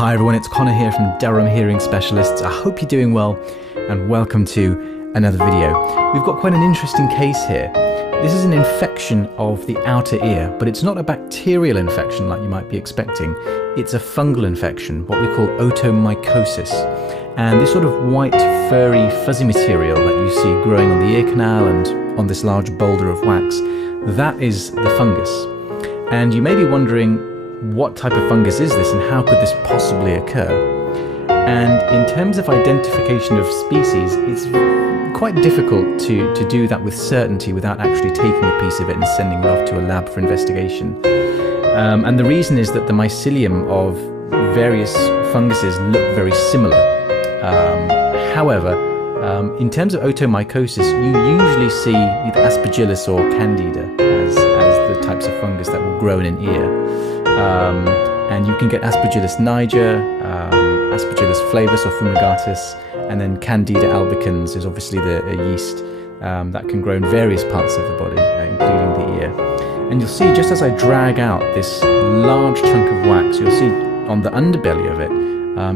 Hi everyone, it's Connor here from Durham Hearing Specialists. I hope you're doing well and welcome to another video. We've got quite an interesting case here. This is an infection of the outer ear, but it's not a bacterial infection like you might be expecting. It's a fungal infection, what we call otomycosis. And this sort of white, furry, fuzzy material that you see growing on the ear canal and on this large boulder of wax, that is the fungus. And you may be wondering, what type of fungus is this and how could this possibly occur? And in terms of identification of species, it's quite difficult to do that with certainty without actually taking a piece of it and sending it off to a lab for investigation. And the reason is that the mycelium of various funguses look very similar. However, in terms of otomycosis, you usually see either Aspergillus or Candida as the types of fungus that will grow in an ear. And you can get Aspergillus niger, Aspergillus flavus or fumigatus, and then Candida albicans is obviously a yeast that can grow in various parts of the body, including the ear. And you'll see just as I drag out this large chunk of wax, you'll see on the underbelly of it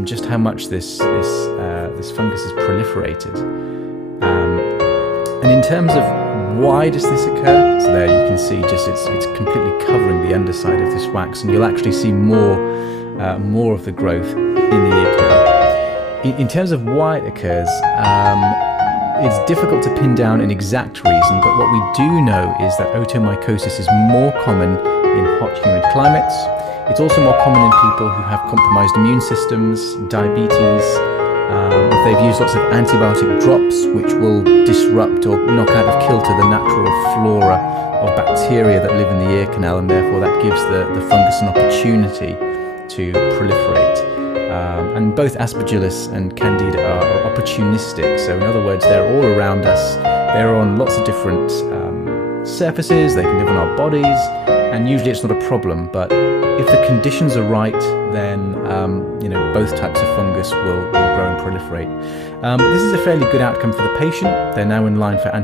just how much this fungus is proliferated. And in terms of why does this occur? So there you can see just it's completely covering the underside of this wax, and you'll actually see more of the growth in the ear canal. In terms of why it occurs, it's difficult to pin down an exact reason, but what we do know is that otomycosis is more common in hot, humid climates. It's also more common in people who have compromised immune systems, diabetes, if they've used lots of antibiotic drops, which will disrupt or knock out of kilter the natural flora of bacteria that live in the ear canal, and therefore that gives the fungus an opportunity to proliferate. And both Aspergillus and Candida are opportunistic, so in other words, they're all around us. They're on lots of different surfaces, they can live on our bodies, and usually it's not a problem, but if the conditions are right, then both types of fungus will grow and proliferate. This is a fairly good outcome for the patient. They're now in line for